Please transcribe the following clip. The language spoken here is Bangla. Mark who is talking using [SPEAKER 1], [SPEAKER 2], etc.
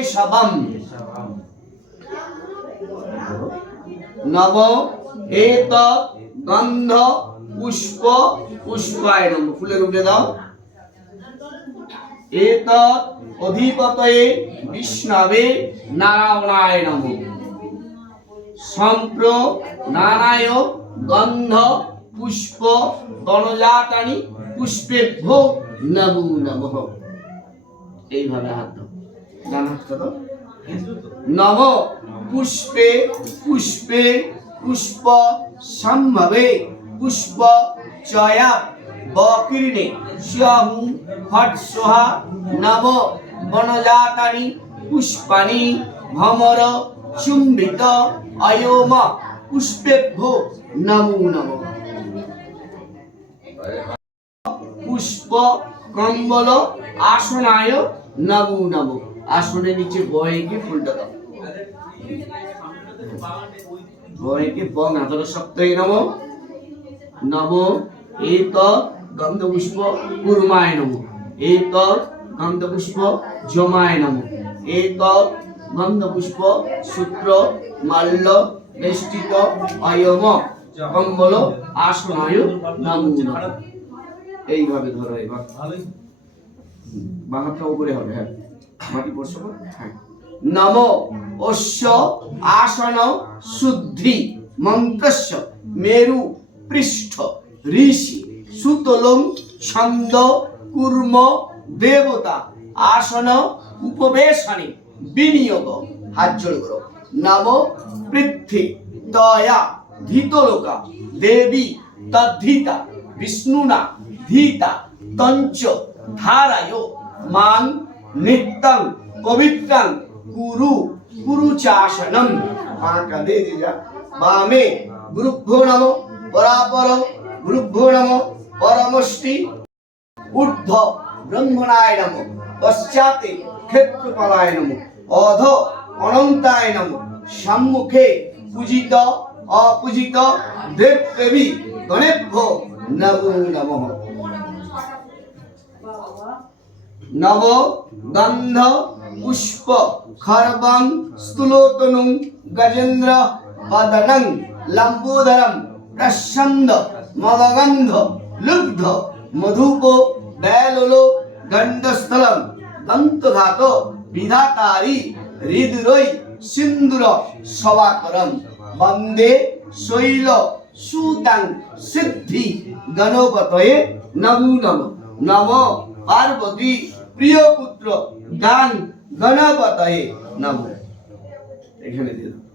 [SPEAKER 1] কেশবম নব, এত, গন্ধ, পুষ্প পুষ্পায় ফুলের উপরে দাও। এত, অধিপতয়ে বিষ্ণবে নারায়ণায় নম। সম্প্র নারায় গন্ধ, পুষ্প তনজাতানি পুষ্পেভ্য নমো নমঃ। এইভাবে হাত দাও। নম পুষ্পে পুষ্পে পুষ্প সম্ভবে। পুষ্প চয়া বকীর্ণে স্যাহু ফট সোহা নব বনজাতানি পুষ্পানি ভমর চুম্বিত অয়োম পুষ্পেভ্য নমো নমঃ। পুষ্প কম্বল আসনায় নমো নমো। আসনের নিচে বয়েকে ফুলটা দাও। বয়েকে বং আদর সপ্তাহে নম। নম, এত গন্ধ পুষ্প কুর্মায় নম। এত গন্ধ পুষ্প জমায় নম। এত গন্ধ পুষ্প সূত্র মাল্য বেষ্টিত অয়ম কম্বল আসনায় নমো এইভাবে ধরো এবার। বাহাতটা উপরে হবে? হ্যাঁ। নম অশ্ব আসন শুদ্ধি মন্ত্রস্য মেরু পৃষ্ঠ ঋষি সুতলং ছন্দ কুর্ম দেবতা আসন উপবেশনে বিনিয়োগ। হাত জোড় করো। নম পৃথ্বী দয়া ধীতলোকা দেবী তদ্ধিতা বিষ্ণুনা ধীতা তঞ্চ ধারায় মান নিত্যং পবিত্রং কুরু কুরু চাসনম পাঁচটা দিয়ে দিয়ে যা বামে গুরুভ্যো নম, পরাপর গুরুভ্যো নম পরমষ্টি ঊর্ধ্ব ব্রহ্মণায় নম, পশ্চাতে ক্ষেত্রপালায় নম, অধ অনন্তায় নম, সম্মুখে পূজিত, অপূজিত দেব দেবী গণেভ্য নমো নমঃ। নব গন্ধ পুষ্প খর্বং স্থূলোতনুং গজেন্দ্র বদনং লম্বোদরম প্রসন্দ মদগন্ধ লুব্ধ মধুপ দয়ালোলো গণ্ডস্থলম দন্তঘাত বিধাতারি হৃদরই সিন্দুর সবাকরম বন্দে শৈল সুতাং সিদ্ধি গণপতয়ে নমো নম। নম পার্বতী। প্রিয় পুত্র গান গণপতায় নম। এখানে দাও।